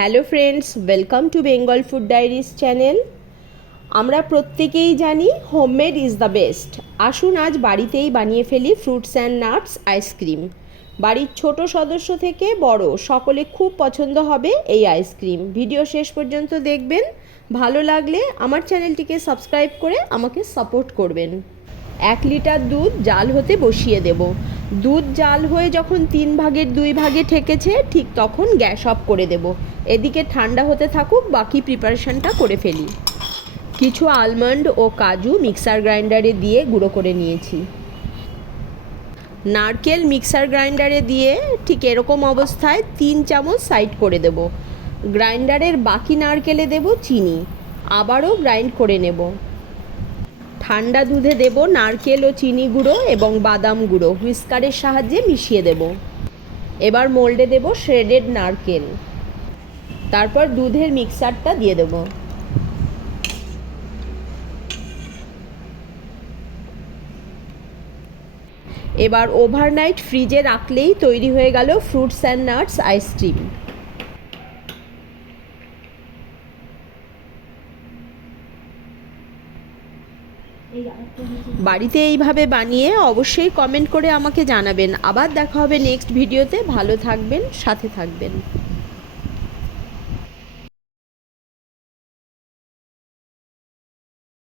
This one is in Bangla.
Hello friends, welcome to Bengal food diaries channel. আমরা প্রত্যেকেই জানি হোমমেড ইজ দ্য বেস্ট। আসুন আজ বাড়িতেই বানিয়ে ফেলি ফ্রুটস অ্যান্ড নাটস আইসক্রিম। বাড়ির ছোট সদস্য থেকে বড় সকলে খুব পছন্দ হবে এই আইসক্রিম। ভিডিও শেষ পর্যন্ত দেখবেন। ভালো লাগলে আমার চ্যানেলটিকে সাবস্ক্রাইব করে আমাকে সাপোর্ট করবেন। 1 লিটার দুধ জাল হতে বসিয়ে দেব। দুধ জাল হয়ে যখন 3 ভাগের 2 ভাগে ঠেকেছে ঠিক তখন গ্যাস অফ করে দেব। এদিকে ঠান্ডা হতে থাকুক, বাকি প্রিপারেশনটা করে ফেলি। কিছু আলমন্ড ও কাজু মিক্সার গ্রাইন্ডারে দিয়ে গুঁড়ো করে নিয়েছি। নারকেল মিক্সার গ্রাইন্ডারে দিয়ে ঠিক এরকম অবস্থায় 3 চামচ সাইড করে দেব। গ্রাইন্ডারের বাকি নারকেলে দেব চিনি, আবারও গ্রাইন্ড করে নেব। ঠান্ডা দুধে দেব নারকেল ও চিনি গুঁড়ো এবং বাদাম গুঁড়ো, হুইস্কারের সাহায্যে মিশিয়ে দেব। এবার মোল্ডে দেব শ্রেডেড নারকেল, তারপর দুধের মিক্সারটা দিয়ে দেব। এবার ওভারনাইট ফ্রিজে রাখলেই তৈরি হয়ে গেল ফ্রুটস অ্যান্ড নাটস আইসক্রিম। বাড়িতে এইভাবে বানিয়ে অবশ্যই কমেন্ট করে আমাকে জানাবেন। আবার দেখা হবে নেক্সট ভিডিওতে। ভালো থাকবেন, সাথে থাকবেন।